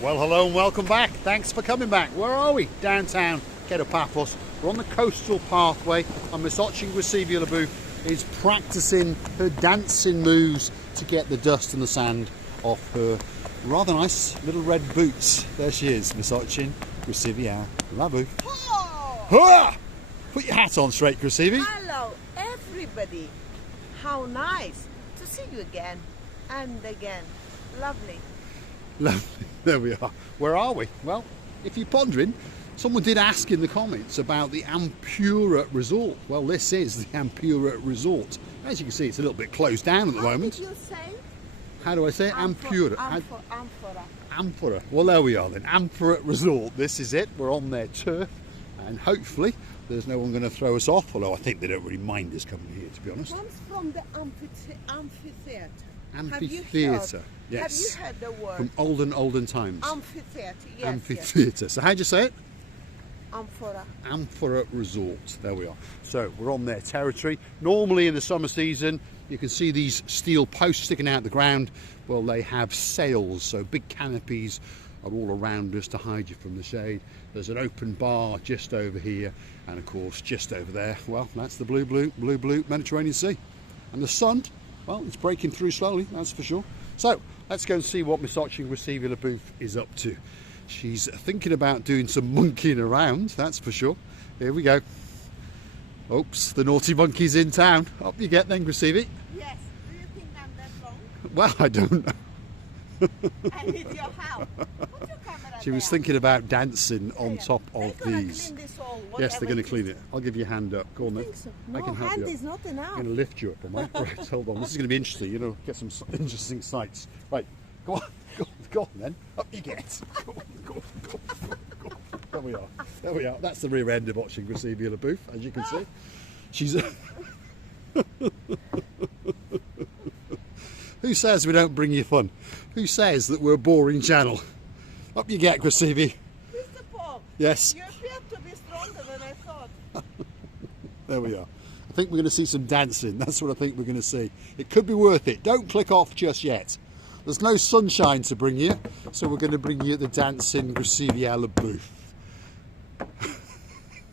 Well, hello and welcome back. Thanks for coming back. Where are we? Downtown Paphos. We're on the coastal pathway and Miss Gracevia is practicing her dancing moves to get the dust and the sand off her rather nice little red boots. There she is, Miss Gracevia. Oh! Put your hat on straight, Gracevia. Hello, everybody. How nice to see you again and again. Lovely. Lovely. There we are. Where are we? Well, if you're pondering, someone did ask in the comments about the Ampura Resort. Well, this is the Ampura Resort. As you can see, it's a little bit closed down at the moment. How did you say? How do I say it? Ampura. Amphora. Ampura. Well, there we are then. Ampura Resort. This is it. We're on their turf, and hopefully there's no one going to throw us off. Although I think they don't really mind us coming here, to be honest. Comes from the amphitheatre. Amphitheatre. Yes. Have you heard the word? From olden times. Amphitheatre. Yes. Amphitheatre. Yes. So how'd you say it? Amphora. Ampura Resort. There we are. So we're on their territory. Normally in the summer season, you can see these steel posts sticking out the ground. Well, they have sails, so big canopies are all around us to hide you from the shade. There's an open bar just over here, and of course just over there, well, that's the blue Mediterranean Sea. And the sun, well, it's breaking through slowly, that's for sure. So let's go and see what Miss Gracevia is up to. She's thinking about doing some monkeying around, that's for sure. Here we go. Oops, the naughty monkey's in town. Up you get then, Gracevia. Yes. Do you think I'm that long? Well, I don't know. I need your help. Put your camera She was there. thinking about dancing on top of these. Clean this all, Yes, they're going to whatever clean it. I'll give you a hand up. Go on then. I think so. I can help hand you up. is not enough. I'm going to lift you up, am I? Right, hold on. This is going to be interesting. You know, get some interesting sights. Right, go on, go on then. Up you get. Go on. There we are. There we are. That's the rear end of watching Gracevia, as you can see. She's. Who says we don't bring you fun? Who says that we're a boring channel? Up you get, Gracevia. Mr. Paul, Yes. you appear to be stronger than I thought. There we are. I think we're going to see some dancing. That's what I think we're going to see. It could be worth it. Don't click off just yet. There's no sunshine to bring you, so we're going to bring you the dancing Gracevia LaBeouf.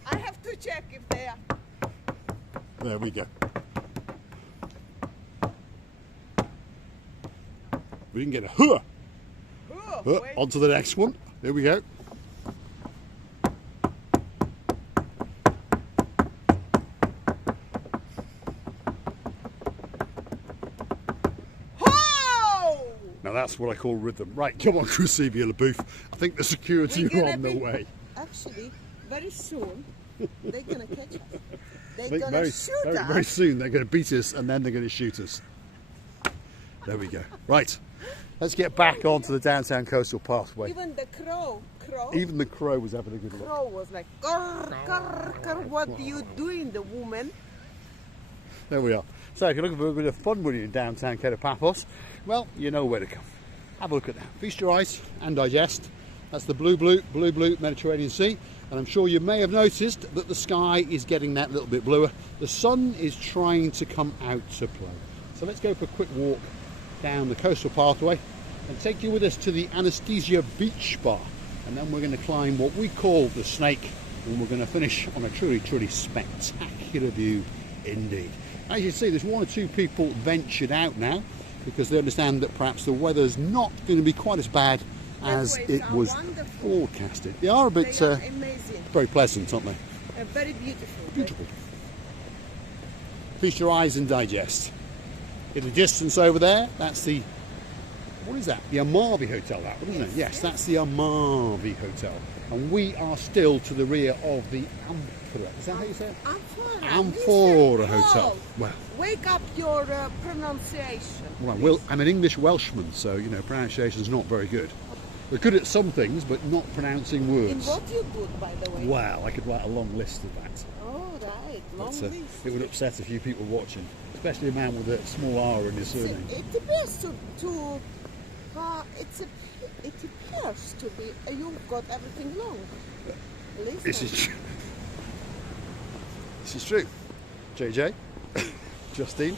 I have to check if they are. There we go. We can get a huh. Oh, wait. On to the next one. There we go. Ho! Now that's what I call rhythm. Right, come on, Gracevia LaBeouf. I think the security We're are gonna on the be- way. Actually, very soon, they're going to catch us. I They're think going to shoot us. very soon they're going to beat us and then they're going to shoot us. There we go. Right, let's get back onto the downtown coastal pathway. Even the crow, Even the crow was having a good look. crow was like, "Grr, grr, grr, what are you doing, the woman?" There we are. So if you're looking for a bit of fun when you're in downtown Paphos, well, you know where to come. Have a look at that. Feast your eyes and digest. That's the blue Mediterranean Sea. And I'm sure you may have noticed that the sky is getting that little bit bluer. The sun is trying to come out to play. So let's go for a quick walk down the coastal pathway and take you with us to the Anesthesia Beach Bar. And then we're going to climb what we call the Snake, and we're going to finish on a truly spectacular view indeed. As you see, there's one or two people ventured out now because they understand that perhaps the weather's not going to be quite as bad as waves it are was wonderful. forecasted. They are a bit They are amazing. very pleasant, aren't they? Very beautiful. Beautiful. Feast your eyes and digest. In the distance over there, that's the, what is that? The Amarvi Hotel, that one, isn't it? Yes, that's the Amarvi Hotel. And we are still to the rear of the Ampura. Is that how you say it? Amphora Listen, Hotel. Paul, Well, wake up your pronunciation. well, I'm an English Welshman, so, you know, pronunciation's not very good. We're good at some things, but not pronouncing In words. what you good, by the way? Well, I could write a long list of that. Oh, right. Long But, list. it would upset a few people watching, especially a man with a small R in his surname. It appears to it appears to be you've got everything wrong. Listen. This is true. This is true. JJ, Justine,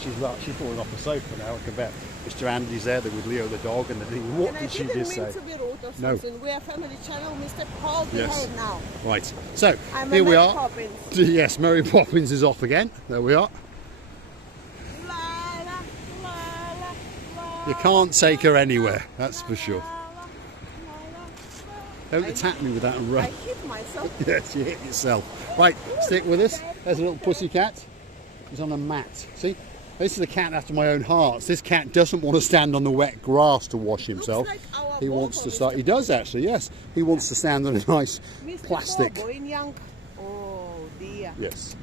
she's falling off the sofa now. I can bet. Mr. Andy's there with Leo the dog, and then what did she just say? I didn't mean to be rude or something. No. We are family channel, Mr. Paul. Yes. Behave now. Right. So Here we are. Poppins. Yes, Mary Poppins is off again. There we are. La, la, la, la, You can't take her anywhere, that's for sure. Don't attack me with that and run. I hit myself. Yes, you hit yourself. Right, stick with us. There's a little pussy cat. He's on a mat. See? This is a cat after my own heart. This cat doesn't want to stand on the wet grass to wash himself. Like he wants to start. He does actually, yes. He wants to stand on a nice plastic. Oh dear. Yes.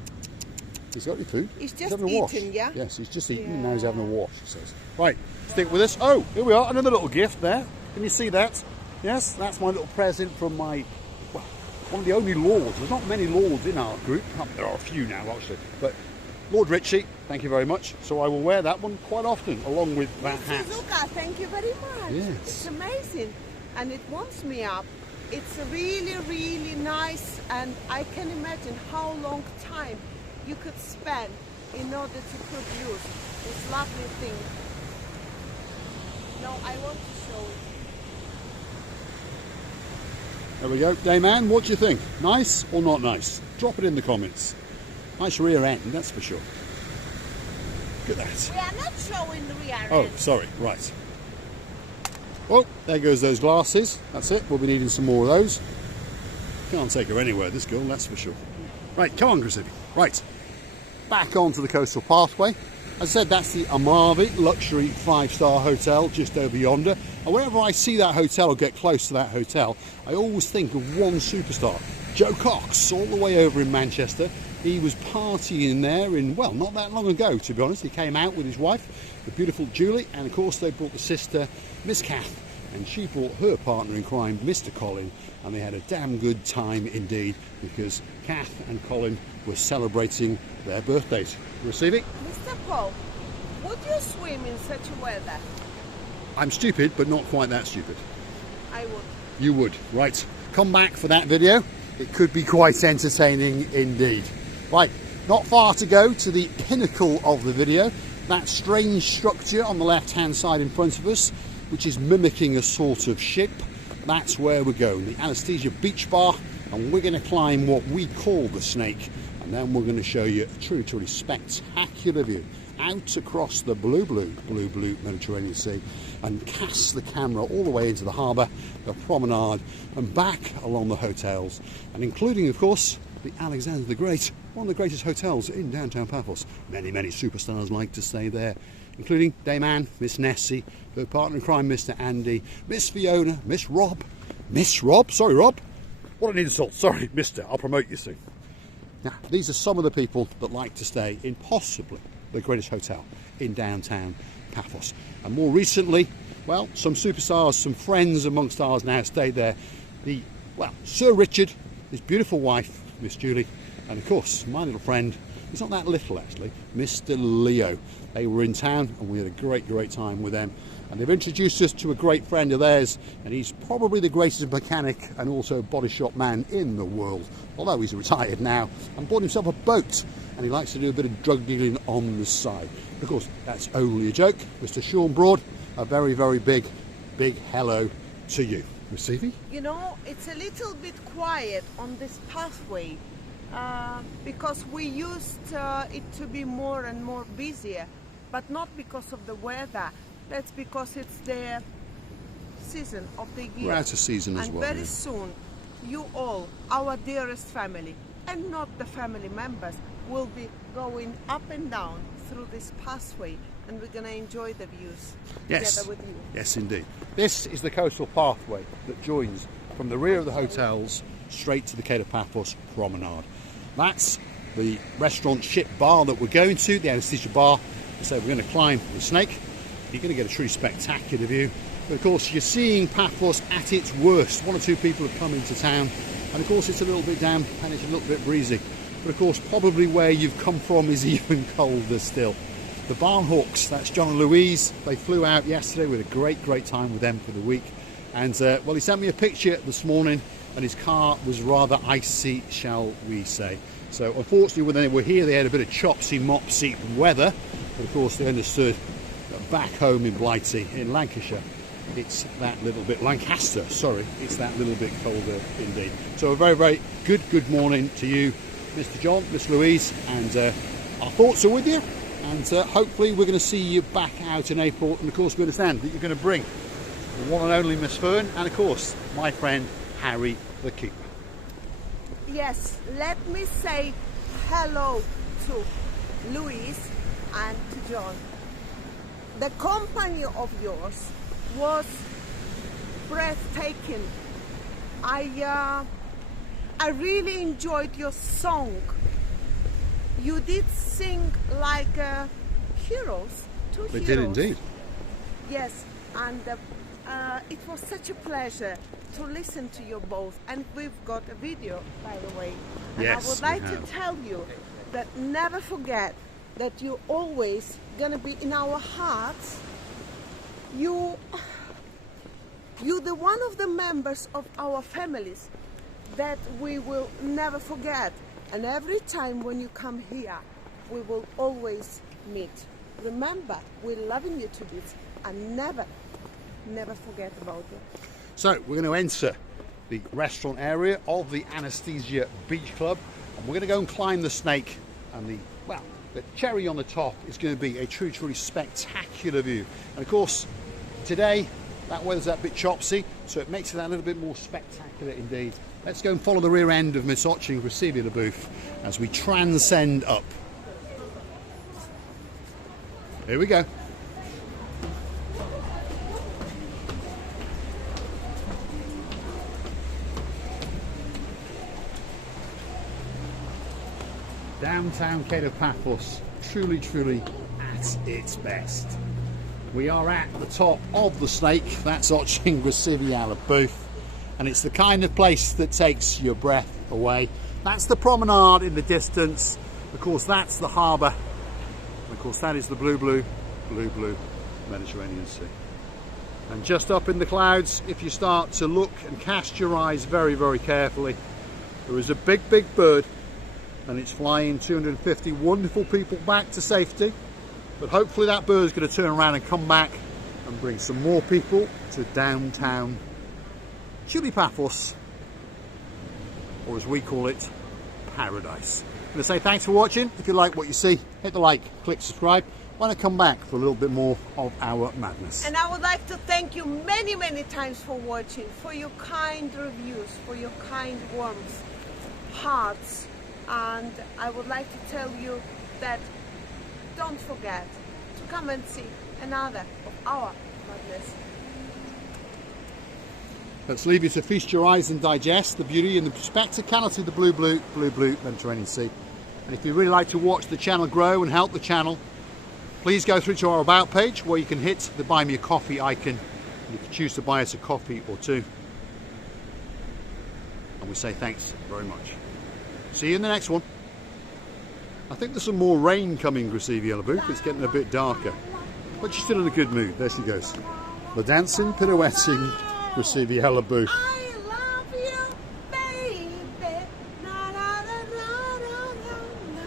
He's got any food? He's just having a wash. eating, yeah? Yes, he's just eating and now he's having a wash, he says. Right, stick with us. Oh, here we are, another little gift there. Can you see that? Yes, that's my little present from my, well, one of the only lords. There's not many lords in our group. There are a few now, actually. But Lord Ritchie, thank you very much. So I will wear that one quite often, along with that hat. Suzuka, thank you very much. Yes. It's amazing. And it warms me up. It's really, really nice. And I can imagine how long time you could spend in order to produce this lovely thing. No, I want to show it. There we go. Dayman, what do you think? Nice or not nice? Drop it in the comments. Nice rear end, that's for sure. Look at that. We are not showing the rear end. Oh, sorry, right. Well, there goes those glasses. That's it. We'll be needing some more of those. Can't take her anywhere, this girl, that's for sure. Right, come on, Chrissy. Right, back onto the coastal pathway. As I said, that's the Amavi luxury 5-star hotel just over yonder. And whenever I see that hotel or get close to that hotel, I always think of one superstar, Joe Cox, all the way over in Manchester. He was partying there in, well, not that long ago, to be honest. He came out with his wife, the beautiful Julie, and of course they brought the sister, Miss Kath, and she brought her partner in crime, Mr. Colin, and they had a damn good time indeed, because Kath and Colin were celebrating their birthdays. Receiving? Mr. Paul, would you swim in such a weather? I'm stupid, but not quite that stupid. I would. You would, right. Come back for that video. It could be quite entertaining indeed. Right, not far to go to the pinnacle of the video. That strange structure on the left-hand side in front of us, which is mimicking a sort of ship. That's where we're going, the Anesthesia Beach Bar, and we're going to climb what we call the Snake, and then we're going to show you a truly, truly spectacular view out across the blue Mediterranean Sea, and cast the camera all the way into the harbour, the promenade, and back along the hotels, and including, of course, the Alexander the Great, one of the greatest hotels in downtown Paphos. Many, many superstars like to stay there, including Dayman, Miss Nessie, her partner in crime, Mr. Andy, Miss Fiona, Miss Rob, sorry Rob, what an insult, sorry Mister, I'll promote you soon. Now, these are some of the people that like to stay in possibly the greatest hotel in downtown Paphos. And more recently, well, some superstars, some friends amongst ours now stayed there. Sir Richard, his beautiful wife, Miss Julie, and of course, my little friend, he's not that little actually, Mr. Leo. They were in town and we had a great time with them. And they've introduced us to a great friend of theirs, and he's probably the greatest mechanic and also body shop man in the world, although he's retired now, and bought himself a boat, and he likes to do a bit of drug dealing on the side. Of course, that's only a joke. Mr. Sean Broad, a very, very big hello to you. Miss Evie? You know, it's a little bit quiet on this pathway because we used it to be more and more busier, but not because of the weather. That's because it's the season of the year. We're out of season as well. And very soon, you all, our dearest family, and not the family members, will be going up and down through this pathway, and we're going to enjoy the views together with you. Yes, indeed. This is the coastal pathway that joins from the rear of the hotels straight to the Cape of Paphos promenade. That's the restaurant ship bar that we're going to, the Anesthesia Bar. So we're going to climb the Snake. You're going to get a truly spectacular view. But of course, you're seeing Paphos at its worst. One or two people have come into town, and of course it's a little bit damp and it's a little bit breezy. But of course, probably where you've come from is even colder still. The Barn Hawks, that's John and Louise. They flew out yesterday with a great time with them for the week. And well, he sent me a picture this morning, and his car was rather icy, shall we say. So unfortunately, when they were here, they had a bit of chopsy-mopsy weather. But of course, they understood that back home in Blighty, in Lancashire, it's that little bit, Lancaster, sorry, it's that little bit colder indeed. So a very, very good morning to you, Mr. John, Miss Louise, and our thoughts are with you. And hopefully we're going to see you back out in April. And of course, we understand that you're going to bring the one and only Miss Fern, and of course, my friend Harry the Keeper. Yes, let me say hello to Louise and to John. The company of yours was breathtaking. I really enjoyed your song. You did sing like heroes, two heroes. They did indeed. Yes, and it was such a pleasure to listen to you both. And we've got a video, by the way. And Yes, I would like we to have. tell you that never forget that you're always gonna be in our hearts. You're the one of the members of our families that we will never forget. And every time when you come here, we will always meet. Remember, we're loving you to bits and never forget about it. So we're going to enter the restaurant area of the Anesthesia Beach Club, and we're going to go and climb the snake, and the cherry on the top is going to be a truly spectacular view. And of course, today that weather's that bit chopsy, so it makes it that little bit more spectacular indeed. Let's go and follow the rear end of Miss Oching and Grisevia Le Bouffe as we transcend up. Here we go. Downtown Cape of Paphos, truly at its best. We are at the top of the snake, that's Oching Grisevia Le Bouffe, and it's the kind of place that takes your breath away. That's the promenade in the distance, of course that's the harbour, and of course that is the blue Mediterranean Sea. And just up in the clouds, if you start to look and cast your eyes very carefully, there is a big bird, and it's flying 250 wonderful people back to safety. But hopefully that bird is going to turn around and come back and bring some more people to downtown Chile Paphos, or as we call it, paradise. I'm going to say thanks for watching. If you like what you see, hit the like, click subscribe. Why not come back for a little bit more of our madness. And I would like to thank you many times for watching, for your kind reviews, for your kind warmth, hearts. And I would like to tell you that don't forget to come and see another of our madness. Let's leave you to feast your eyes and digest the beauty and the spectacality of the blue Mediterranean Sea. And if you'd really like to watch the channel grow and help the channel, please go through to our About page where you can hit the Buy Me a Coffee icon. You can choose to buy us a coffee or two. And we say thanks very much. See you in the next one. I think there's some more rain coming, Grisevia Le Bouffe. It's getting a bit darker. But she's still in a good mood. There she goes. The dancing, pirouetting Grisevia Le Bouffe. I love you, baby. Na, na, na, na, na, na.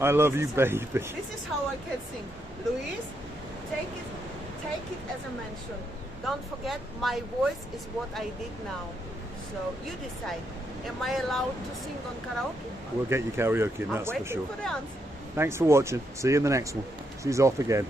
I love you, baby. This is how I can sing. Louise, take it as a mention. Don't forget, my voice is what I did now. So you decide. Am I allowed to sing on karaoke? We'll get you karaoke, and I'm that's for waiting sure. for the answer. Thanks for watching. See you in the next one. She's off again.